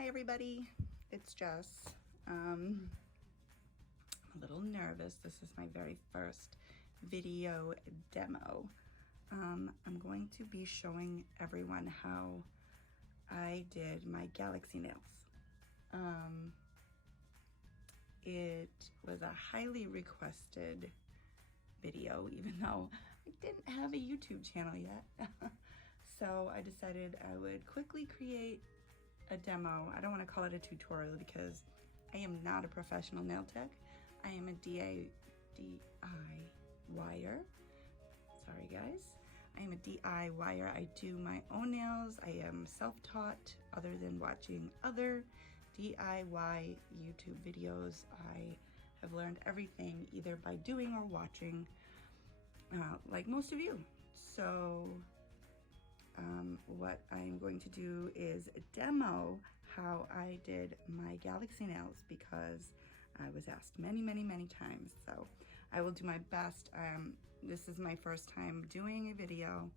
Hi everybody, it's Jess. I'm a little nervous. This is my very first video demo. I'm going to be showing everyone how I did my galaxy nails. It was a highly requested video, even though I didn't have a YouTube channel yet. So I decided I would quickly create a demo. I don't want to call it a tutorial because I am not a professional nail tech. I am a DIYer. Sorry guys. I am a DIYer. I do my own nails. I am self-taught other than watching other DIY YouTube videos. I have learned everything either by doing or watching, like most of you. So what I'm going to do is demo how I did my galaxy nails because I was asked many times. So I will do my best. This is my first time doing a video,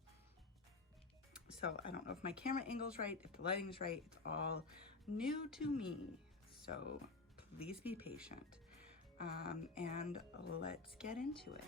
so I don't know if my camera angle's right, if the lighting is right. It's all new to me, so please be patient. And let's get into it.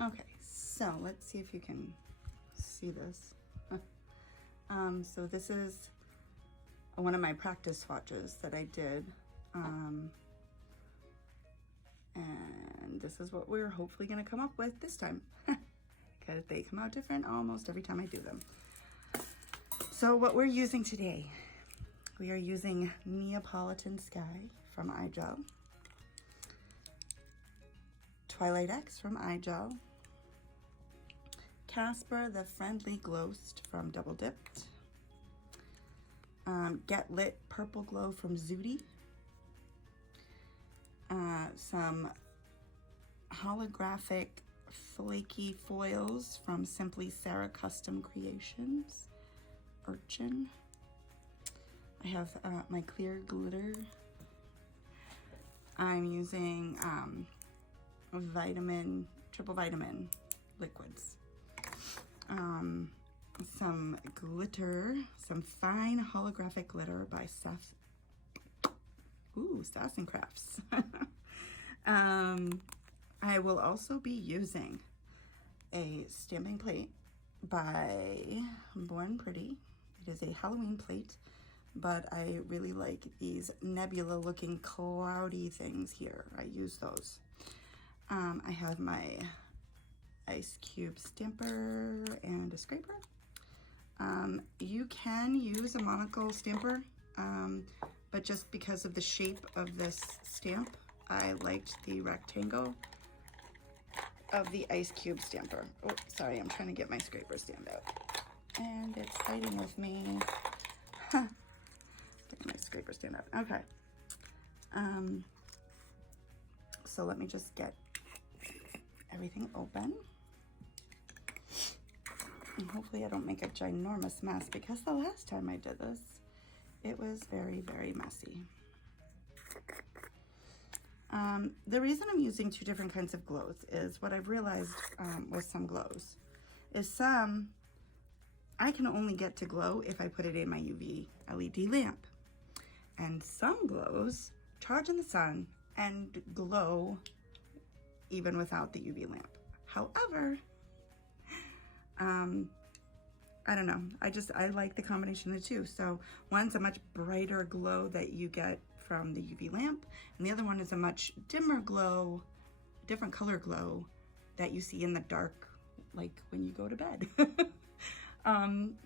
Okay, so let's see if you can see this. So this is one of my practice swatches that I did. And this is what we're hopefully gonna come up with this time. Because they come out different almost every time I do them. So what we're using today, we are using Neapolitan Sky from iGel, Twilight X from iGel, Casper the Friendly Glowst from Dipp'd, Get Lit Purple Glow from Zooty, some holographic flaky foils from Simply Sarah Custom Creations, 𝕬𝕟𝓼𝓼. I have my clear glitter. I'm using triple vitamin liquids. Some glitter, some fine holographic glitter by Sass and Crafts. I will also be using a stamping plate by Born Pretty. It is a Halloween plate, but I really like these nebula looking cloudy things here. I use those. I have my ice cube stamper and a scraper. You can use a monocle stamper, but just because of the shape of this stamp, I liked the rectangle of the ice cube stamper. Oh, sorry, I'm trying to get my scraper stand out. And it's fighting with me. Get my scraper stand out. Okay. So let me just get everything open. And hopefully I don't make a ginormous mess because the last time I did this, it was very messy. The reason I'm using two different kinds of glows is what I've realized with some glows is some I can only get to glow if I put it in my UV LED lamp. And some glows charge in the sun and glow even without the UV lamp. However, I don't know. I like the combination of the two. So one's a much brighter glow that you get from the UV lamp, and the other one is a much dimmer glow, different color glow that you see in the dark, like when you go to bed.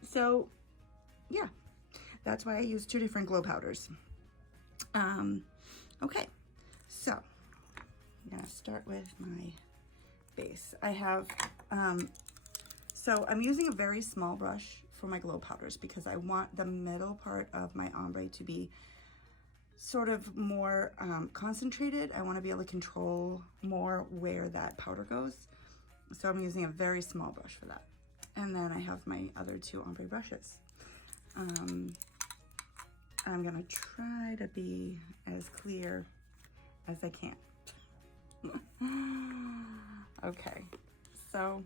So yeah, that's why I use two different glow powders. Okay, so I'm gonna start with my base. I have, so I'm using a very small brush for my glow powders because I want the middle part of my ombre to be sort of more concentrated. I want to be able to control more where that powder goes. So I'm using a very small brush for that. And then I have my other two ombre brushes. I'm gonna try to be as clear as I can. Okay, so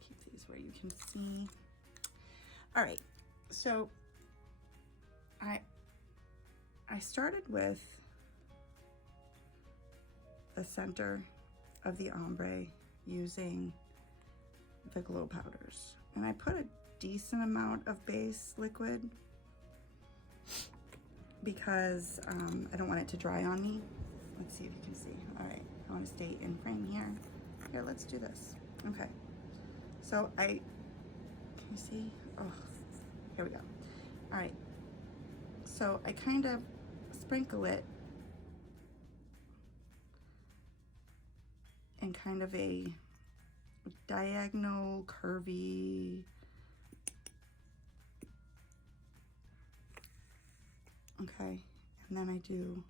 keep these where you can see. All right, so I started with the center of the ombre using the glow powders, and I put a decent amount of base liquid because I don't want it to dry on me. Let's see if you can see. All right, I want to stay in frame here. Here, let's do this. Okay, so can you see? Oh, here we go. All right, so I kind of sprinkle it in kind of a diagonal, curvy, okay, and then I do,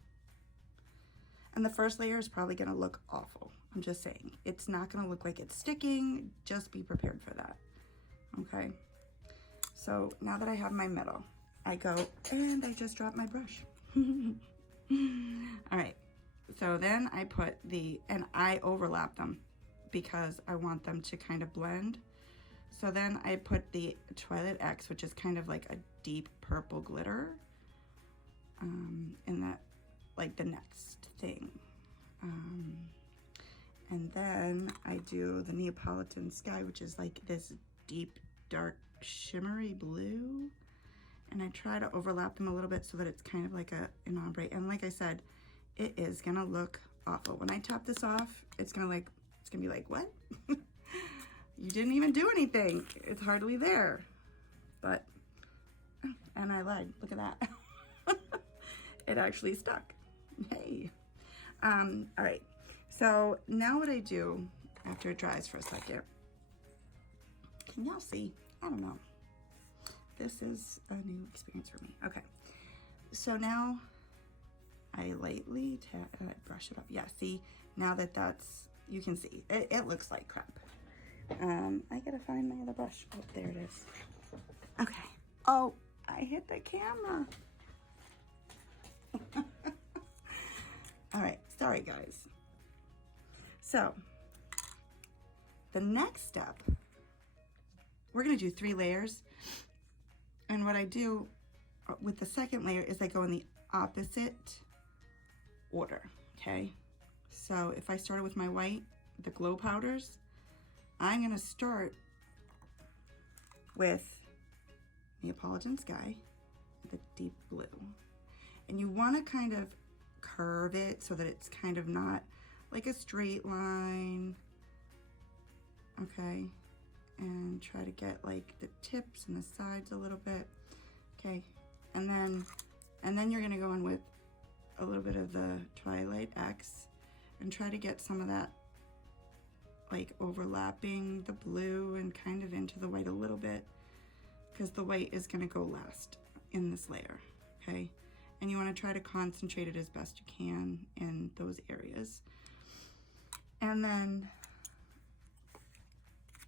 and the first layer is probably gonna look awful. I'm just saying, it's not gonna look like it's sticking, just be prepared for that, okay? So now that I have my middle, I go, and I just dropped my brush. All right, so then I put and I overlap them because I want them to kind of blend. So then I put the Twilight X, which is kind of like a deep purple glitter, in that, like the next thing. And then I do the Neapolitan Sky, which is like this deep, dark, shimmery blue. And I try to overlap them a little bit so that it's kind of like an ombre. And like I said, it is gonna look awful. When I top this off, it's gonna be like, what? You didn't even do anything. It's hardly there. But, and I lied, look at that. It actually stuck. Hey. All right, so now what I do after it dries for a second, can y'all see? I don't know. This is a new experience for me. Okay, so now I lightly brush it up. Yeah, see, now that's, you can see, it looks like crap. I gotta find my other brush. Oh, there it is. Okay. Oh, I hit the camera. All right, sorry guys. So the next step, we're gonna do 3 layers. And what I do with the second layer is I go in the opposite order, okay? So if I started with my white, the glow powders, I'm gonna start with Neapolitan Sky, the deep blue. And you wanna kind of curve it so that it's kind of not like a straight line, okay? And try to get like the tips and the sides a little bit, okay? And then you're gonna go in with a little bit of the Twilight X and try to get some of that like overlapping the blue and kind of into the white a little bit, because the white is gonna go last in this layer, okay? And you wanna try to concentrate it as best you can in those areas. And then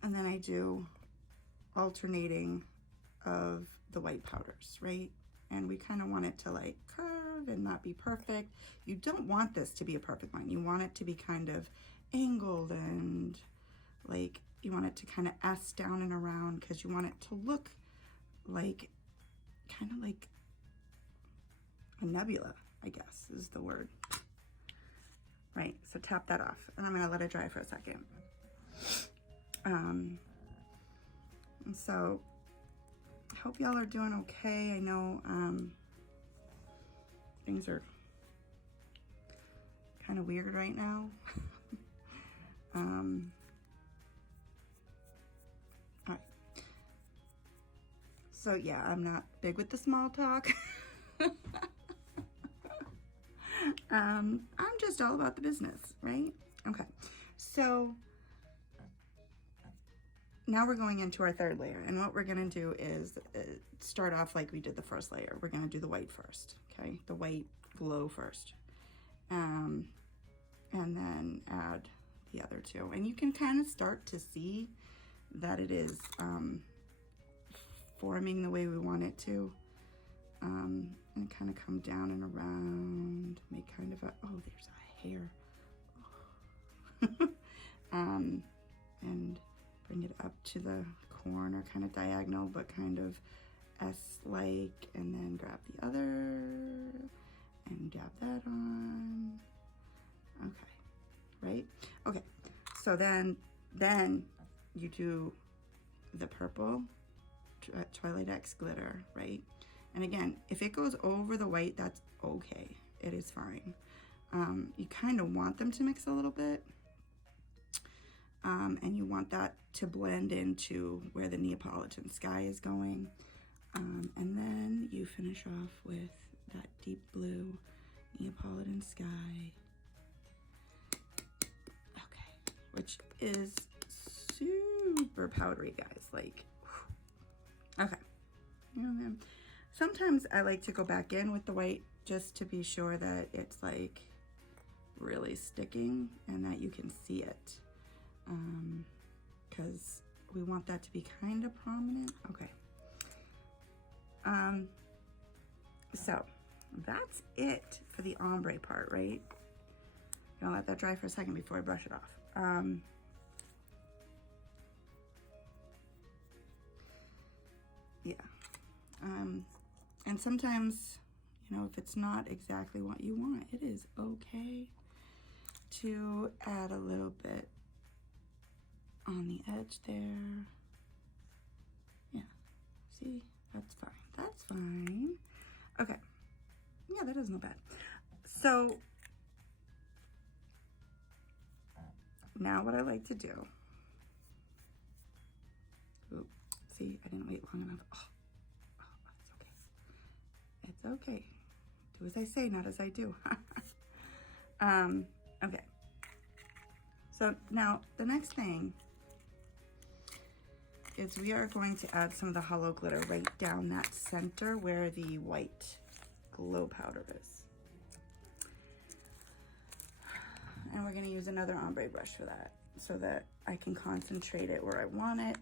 I do alternating of the white powders, right? And we kind of want it to like curve and not be perfect. You don't want this to be a perfect line. You want it to be kind of angled and like, you want it to kind of S down and around because you want it to look like, kind of like a nebula, I guess is the word. Right, so tap that off and I'm gonna let it dry for a second. And so I hope y'all are doing okay. I know things are kind of weird right now. All right. So yeah, I'm not big with the small talk. I'm just all about the business, right? Okay, so now we're going into our third layer, and what we're gonna do is start off like we did the first layer. We're gonna do the white first, okay? The white glow first. And then add the other two. And you can kind of start to see that it is forming the way we want it to. And kind of come down and around, make kind of a, oh, there's a hair. And bring it up to the corner, kind of diagonal, but kind of S-like, and then grab the other and dab that on. Okay, right? Okay, so then you do the purple Twilight X glitter, right? And again, if it goes over the white, that's okay. It is fine. You kind of want them to mix a little bit. And you want that to blend into where the Neapolitan Sky is going. And then you finish off with that deep blue Neapolitan Sky. Okay, which is super powdery, guys. Like, whew. Okay. You know, then sometimes I like to go back in with the white just to be sure that it's like really sticking and that you can see it. Because we want that to be kind of prominent. Okay. So that's it for the ombre part, right? I'm gonna let that dry for a second before I brush it off. Yeah. And sometimes, you know, if it's not exactly what you want, it is okay to add a little bit on the edge there. Yeah, see, that's fine. That's fine. Okay. Yeah, that doesn't look bad. So now what I like to do, ooh, see, I didn't wait long enough. Oh, it's okay. It's okay. Do as I say, not as I do. Okay. So now the next thing is we are going to add some of the hollow glitter right down that center where the white glow powder is. And we're going to use another ombre brush for that so that I can concentrate it where I want it.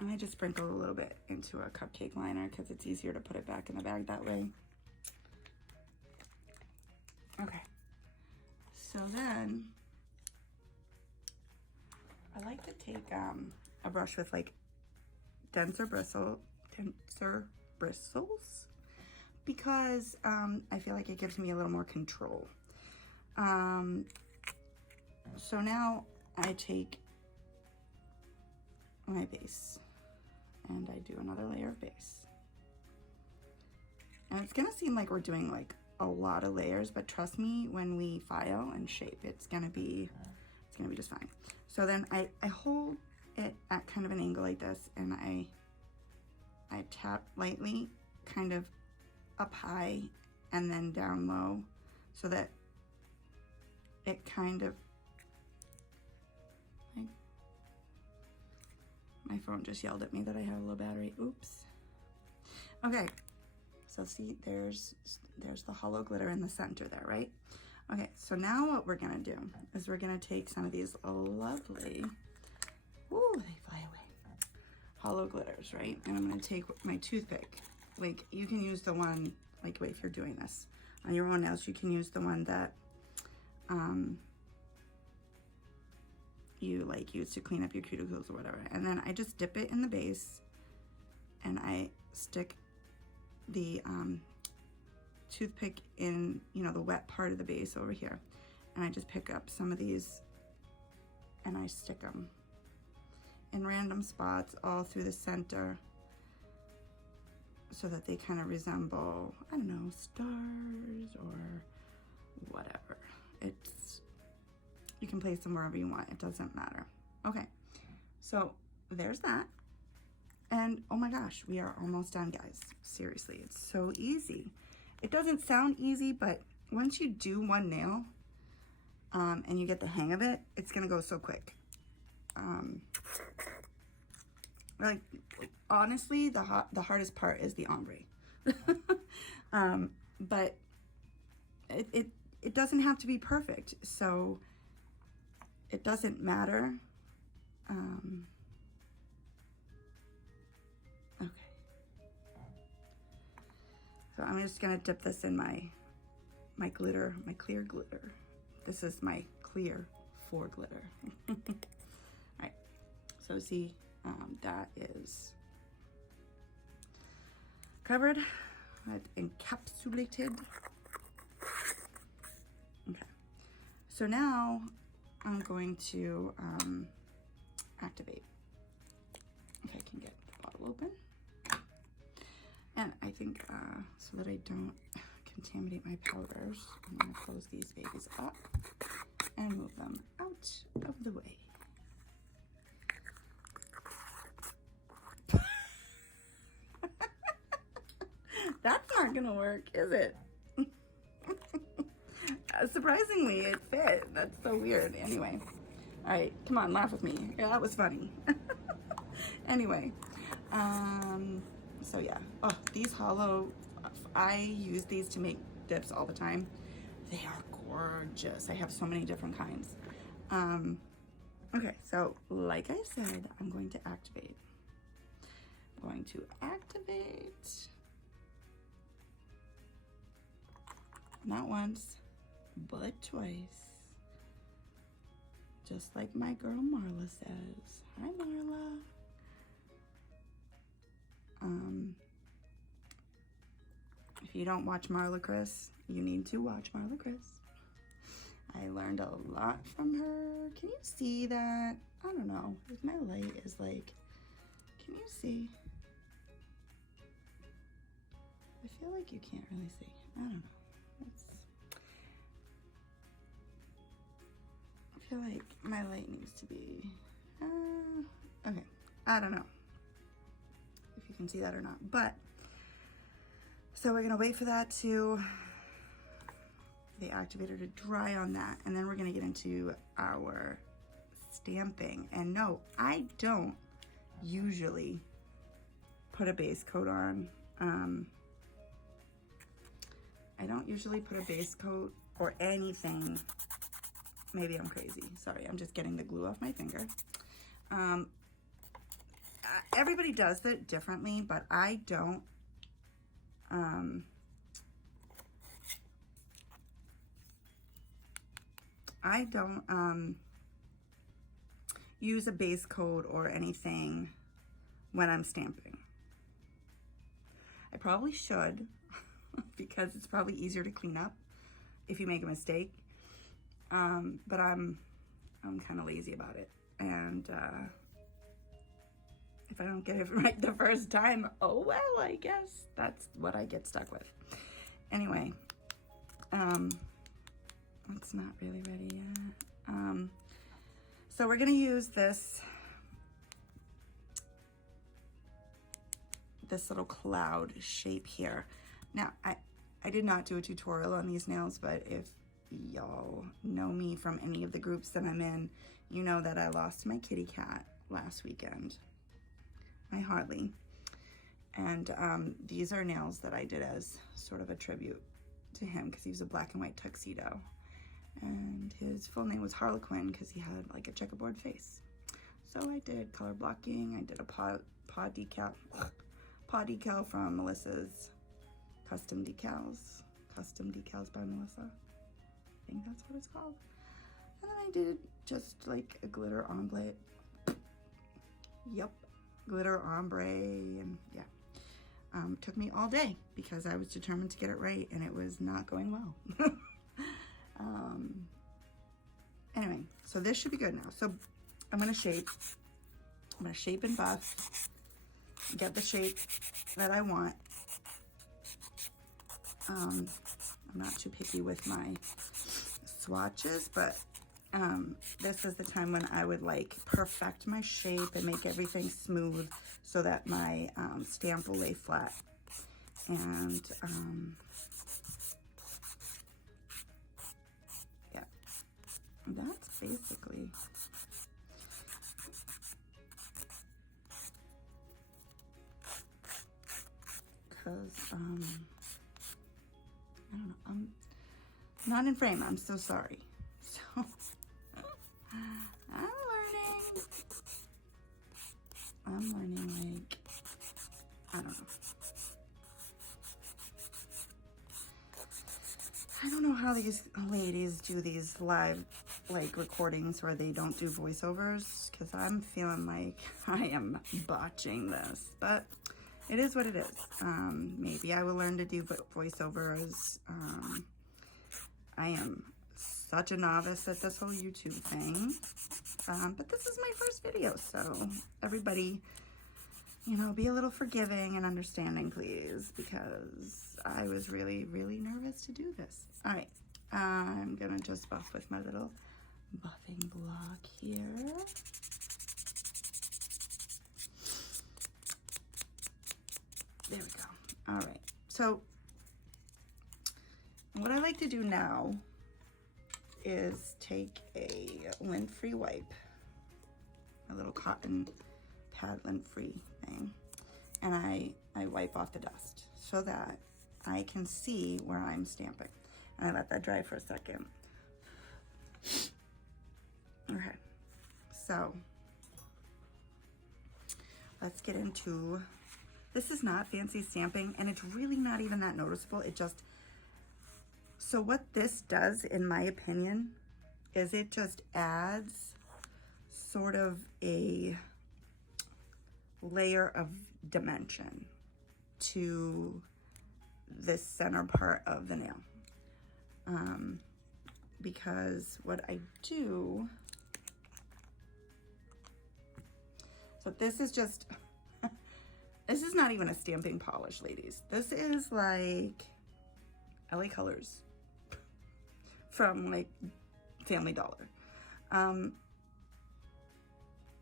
And I just sprinkle a little bit into a cupcake liner because it's easier to put it back in the bag that way. Okay. So then I like to take a brush with like denser bristles because I feel like it gives me a little more control. So now I take my base and I do another layer of base. And it's gonna seem like we're doing like a lot of layers, but trust me, when we file and shape, it's gonna be just fine. So then I hold it at kind of an angle like this, and I tap lightly, kind of up high and then down low, so that it kind of, my phone just yelled at me that I have a low battery. Oops. Okay, so see, there's the hollow glitter in the center there, right? Okay, so now what we're gonna do is we're gonna take some of these lovely, ooh, they fly away, hollow glitters, right? And I'm gonna take my toothpick. Like, you can use the one, like, wait, if you're doing this on your own nails, you can use the one that you like use to clean up your cuticles or whatever. And then I just dip it in the base and I stick the toothpick in, you know, the wet part of the base over here, and I just pick up some of these and I stick them in random spots all through the center so that they kind of resemble, I don't know, stars or whatever. It's, you can place them wherever you want, it doesn't matter. Okay, so there's that. And oh my gosh, we are almost done, guys. Seriously, it's so easy. It doesn't sound easy, but once you do one nail and you get the hang of it, it's gonna go so quick. like, honestly, the hardest part is the ombre. But it doesn't have to be perfect, so it doesn't matter. Okay. So I'm just gonna dip this in my glitter, my clear glitter. This is my clear for glitter. All right, so see, that is covered, encapsulated. Okay, so now I'm going to activate. If I can get the bottle open. And I think, so that I don't contaminate my powders, I'm gonna close these babies up and move them out of the way. That's not gonna work, is it? Surprisingly, it fit. That's so weird. Anyway, all right, come on, laugh with me. Yeah, that was funny. Anyway, so yeah. Oh, these hollow, I use these to make dips all the time. They are gorgeous. I have so many different kinds. Okay, so like I said, I'm going to activate. I'm going to activate. Not once, but twice. Just like my girl Marla says. Hi, Marla. If you don't watch Marla Chris, you need to watch Marla Chris. I learned a lot from her. Can you see that? I don't know. If my light is like, can you see? I feel like you can't really see. I don't know. I feel like my light needs to be, okay. I don't know if you can see that or not, but so we're gonna wait for that to, the activator to dry on that, and then we're gonna get into our stamping. And no, I don't usually put a base coat on. I don't usually put a base coat or anything. Maybe I'm crazy. Sorry, I'm just getting the glue off my finger. Everybody does it differently, but I don't. I don't use a base coat or anything when I'm stamping. I probably should because it's probably easier to clean up if you make a mistake. But I'm kind of lazy about it. And if I don't get it right the first time, oh well, I guess that's what I get stuck with. Anyway, it's not really ready yet. So we're gonna use this little cloud shape here. Now, I did not do a tutorial on these nails, but if y'all know me from any of the groups that I'm in, you know that I lost my kitty cat last weekend, my Harley. And these are nails that I did as sort of a tribute to him because he was a black and white tuxedo. And his full name was 𝕎𝕝𝕝 because he had like a checkerboard face. So I did color blocking. I did a paw decal from Melissa's Custom Decals by Melissa. I think that's what it's called. And then I did just like a glitter ombre. Yep, glitter ombre, and yeah. Took me all day because I was determined to get it right, and it was not going well. Anyway, so this should be good now. So I'm gonna shape and buff, get the shape that I want. I'm not too picky with my swatches, but this is the time when I would like perfect my shape and make everything smooth so that my stamp will lay flat. And yeah, that's basically I'm not in frame. I'm so sorry. So I'm learning like, I don't know. I don't know how these ladies do these live like recordings where they don't do voiceovers, because I'm feeling like I am botching this, but it is what it is. Maybe I will learn to do voiceovers. I am such a novice at this whole YouTube thing, but this is my first video, so everybody, you know, be a little forgiving and understanding, please, because I was really, really nervous to do this. All right, I'm gonna just buff with my little buffing block here. There we go. All right, so what I like to do now is take a lint-free wipe, a little cotton pad lint-free thing, and I wipe off the dust so that I can see where I'm stamping. And I let that dry for a second. Okay, so let's get into, this is not fancy stamping, and it's really not even that noticeable. It just, so what this does, in my opinion, is it just adds sort of a layer of dimension to this center part of the nail. Because what I do, so this is just, this is not even a stamping polish, ladies. This is like LA Colors from like Family Dollar.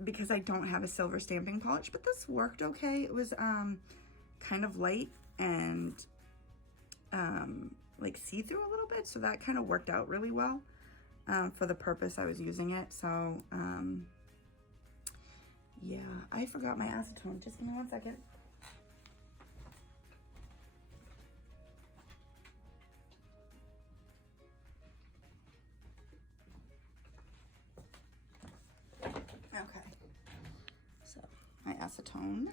Because I don't have a silver stamping polish, but this worked okay. It was kind of light and like see-through a little bit, so that kind of worked out really well for the purpose I was using it. So yeah, I forgot my acetone. Just give me 1 second. Okay, so my acetone.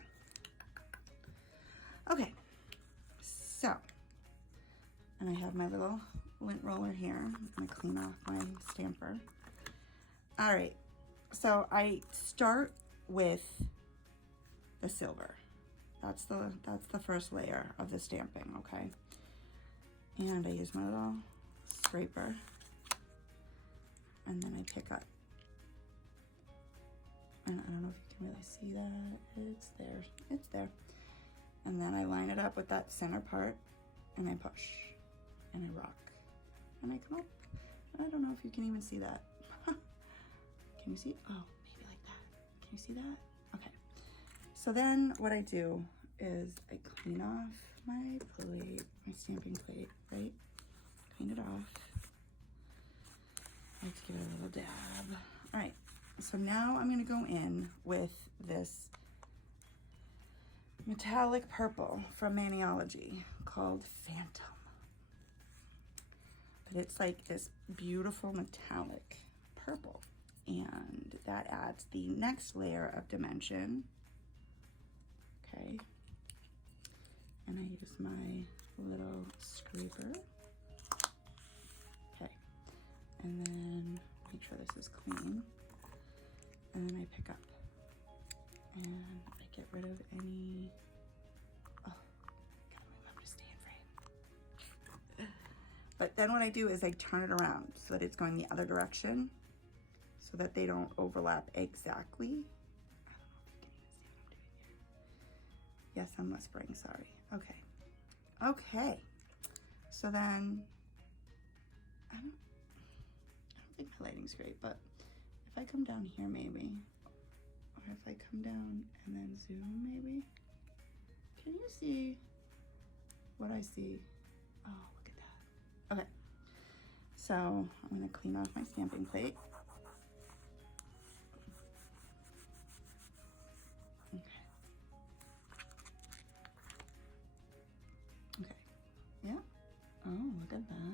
Okay, so, and I have my little lint roller here. I'm gonna clean off my stamper. All right, so I start with the silver. That's the first layer of the stamping, okay? And I use my little scraper, and then I pick up. And I don't know if you can really see that. It's there. It's there. And then I line it up with that center part, and I push, and I rock, and I come up. I don't know if you can even see that. Can you see? Oh, maybe like that. Can you see that? Okay. So then what I do is I clean off my plate, my stamping plate, right? Clean it off. Let's give it a little dab. All right. So now I'm going to go in with this metallic purple from Maniology called Phantom. But it's like this beautiful metallic purple, and that adds the next layer of dimension. Okay. And I use my little scraper. Okay. And then make sure this is clean. And then I pick up and I get rid of any, oh, gotta remember to stay in frame. But then what I do is I turn it around so that it's going the other direction so that they don't overlap exactly. I don't know if you can even see what I'm doing here. Yes, I'm whispering, sorry. Okay. Okay. So then, I don't think my lighting's great, but if I come down here maybe, or if I come down and then zoom maybe, can you see what I see? Oh, look at that. Okay, so I'm gonna clean off my stamping plate. Okay. Okay, yeah, oh, look at that.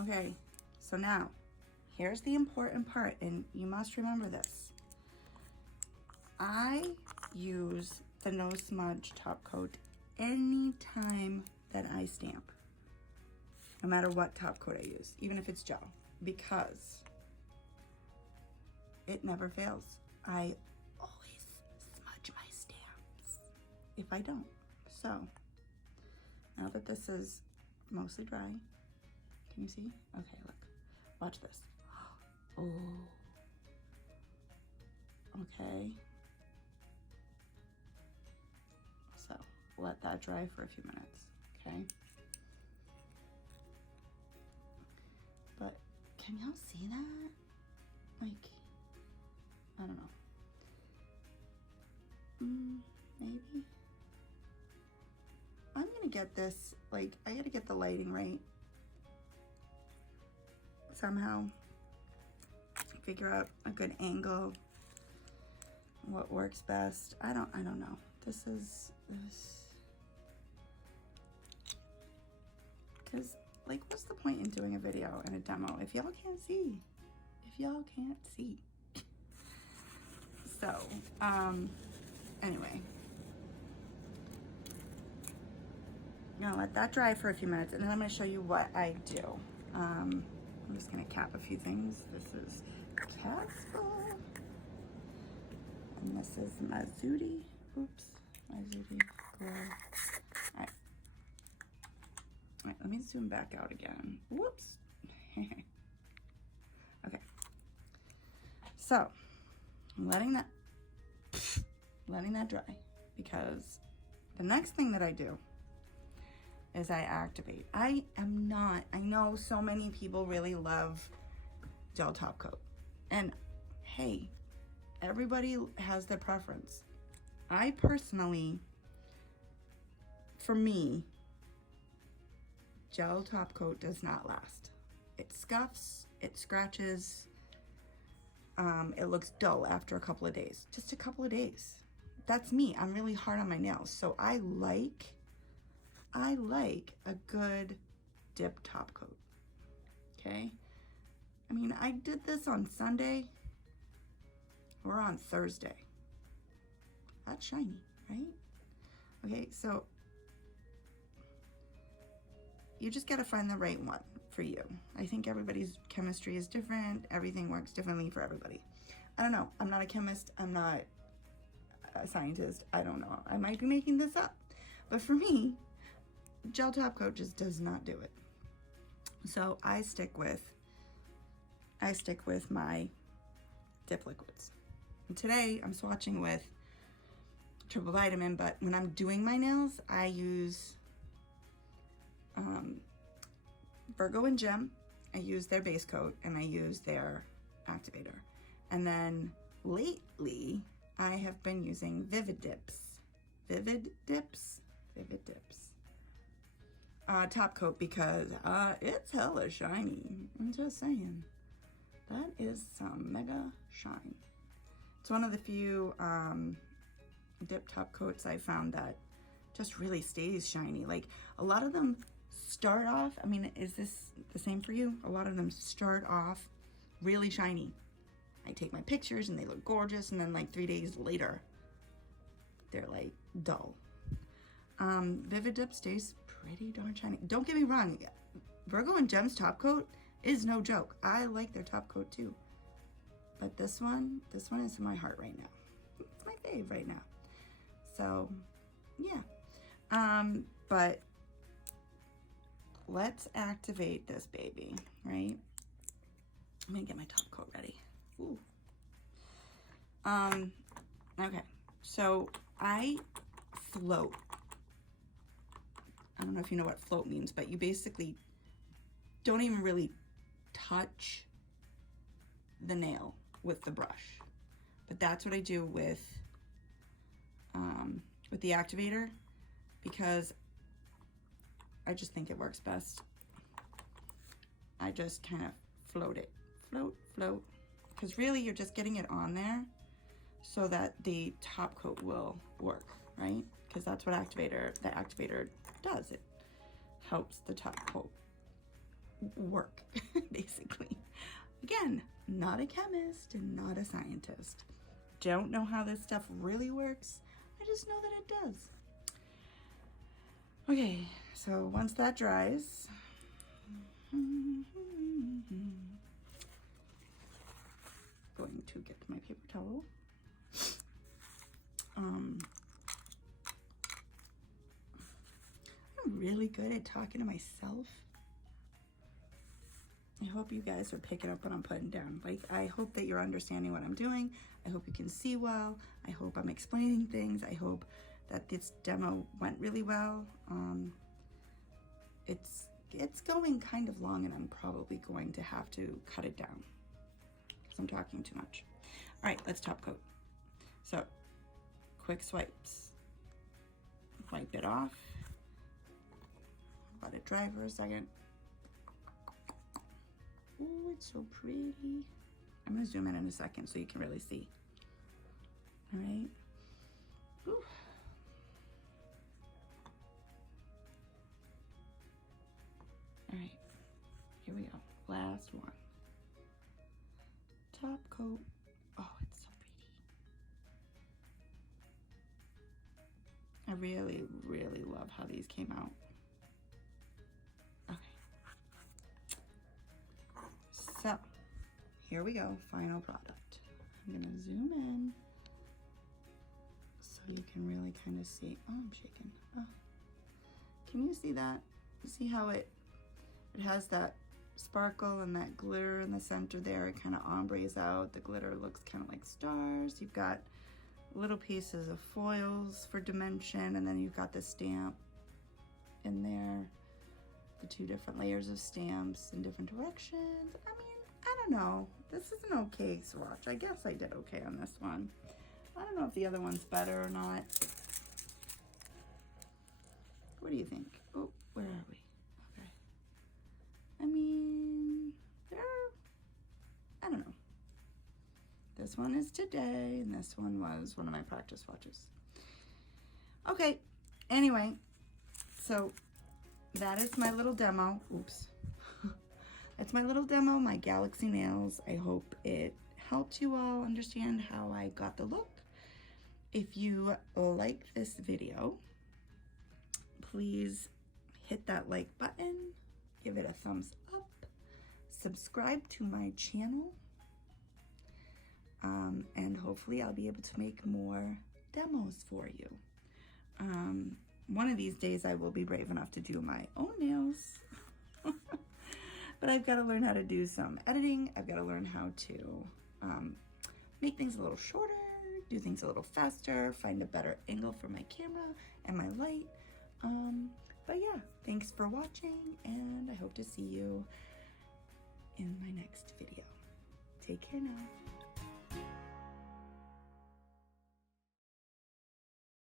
Okay, so now, here's the important part, and you must remember this. I use the no smudge top coat anytime that I stamp, no matter what top coat I use, even if it's gel, because it never fails. I always smudge my stamps if I don't. So now that this is mostly dry, can you see? Okay, look, watch this. Oh, okay. So let that dry for a few minutes, okay? But can y'all see that? Like, I don't know. Maybe. I'm gonna get this, like, I gotta get the lighting right. Somehow. Figure out a good angle. What works best. I don't know. This. Because, like, what's the point in doing a video and a demo if y'all can't see? If y'all can't see. So, anyway. I'm gonna let that dry for a few minutes, and then I'm gonna show you what I do. I'm just gonna cap a few things. This is Casper, and this is my Zooty. Oops, my Zooty Glow. All right, let me zoom back out again. Whoops. Okay. So, I'm letting that dry, because the next thing that I do is I activate. I know so many people really love gel top coat, and hey, everybody has their preference. I personally, for me, gel top coat does not last. It scuffs, it scratches, it looks dull after a couple of days. Just a couple of days. That's me. I'm really hard on my nails. So I like a good dip top coat. Okay? I mean, I did this on Sunday. We're on Thursday. That's shiny, right? Okay, so you just gotta find the right one for you. I think everybody's chemistry is different. Everything works differently for everybody. I don't know. I'm not a chemist. I'm not a scientist. I don't know. I might be making this up. But for me, gel top coat just does not do it. So I stick with my dip liquids. And today I'm swatching with triple vitamin, but when I'm doing my nails, I use Virgo and Gem. I use their base coat and I use their activator. And then lately I have been using Vivid Dips top coat, because it's hella shiny. I'm just saying, that is some mega shine. It's one of the few dip top coats I found that just really stays shiny. Like, a lot of them start off, I mean, is this the same for you? A lot of them start off really shiny. I take my pictures and they look gorgeous, and then like 3 days later, they're like dull. Vivid Dip stays pretty darn shiny. Don't get me wrong, Virgo and Gem's top coat is no joke. I like their top coat too. But this one is in my heart right now. It's my fave right now. So, yeah. But let's activate this baby, right? I'm gonna get my top coat ready. Ooh. Okay, so I float. I don't know if you know what float means, but you basically don't even really touch the nail with the brush. But that's what I do with the activator, because I just think it works best. I just kind of float it. Float. Because really you're just getting it on there so that the top coat will work, right? Because that's what the activator does. It helps the top coat work, basically. Again, not a chemist and not a scientist. Don't know how this stuff really works. I just know that it does. Okay, so once that dries, going to get my paper towel. I'm really good at talking to myself. I hope you guys are picking up what I'm putting down. Like, I hope that you're understanding what I'm doing. I hope you can see well. I hope I'm explaining things. I hope that this demo went really well. It's going kind of long, and I'm probably going to have to cut it down because I'm talking too much. All right, let's top coat. So, quick swipes. Wipe it off. Let it dry for a second. Oh, it's so pretty. I'm gonna zoom in a second so you can really see. All right. Ooh. All right, here we go. Last one. Top coat. Oh, it's so pretty. I really, really love how these came out. So, here we go, final product. I'm gonna zoom in so you can really kind of see. Oh, I'm shaking. Oh. Can you see that? You see how it has that sparkle and that glitter in the center there? It kind of ombres out. The glitter looks kind of like stars. You've got little pieces of foils for dimension, and then you've got the stamp in there. The two different layers of stamps in different directions. I mean, I don't know. This is an okay swatch. I guess I did okay on this one. I don't know if the other one's better or not. What do you think? Oh, where are we? Okay. I mean, I don't know. This one is today, and this one was one of my practice swatches. Okay, anyway, so that is my little demo. Oops. That's my little demo, my Galaxy nails. I hope it helped you all understand how I got the look. If you like this video, please hit that like button, give it a thumbs up, subscribe to my channel, and hopefully I'll be able to make more demos for you. One of these days I will be brave enough to do my own nails. But I've got to learn how to do some editing. I've got to learn how to make things a little shorter, do things a little faster, find a better angle for my camera and my light. But yeah, thanks for watching, and I hope to see you in my next video. Take care now.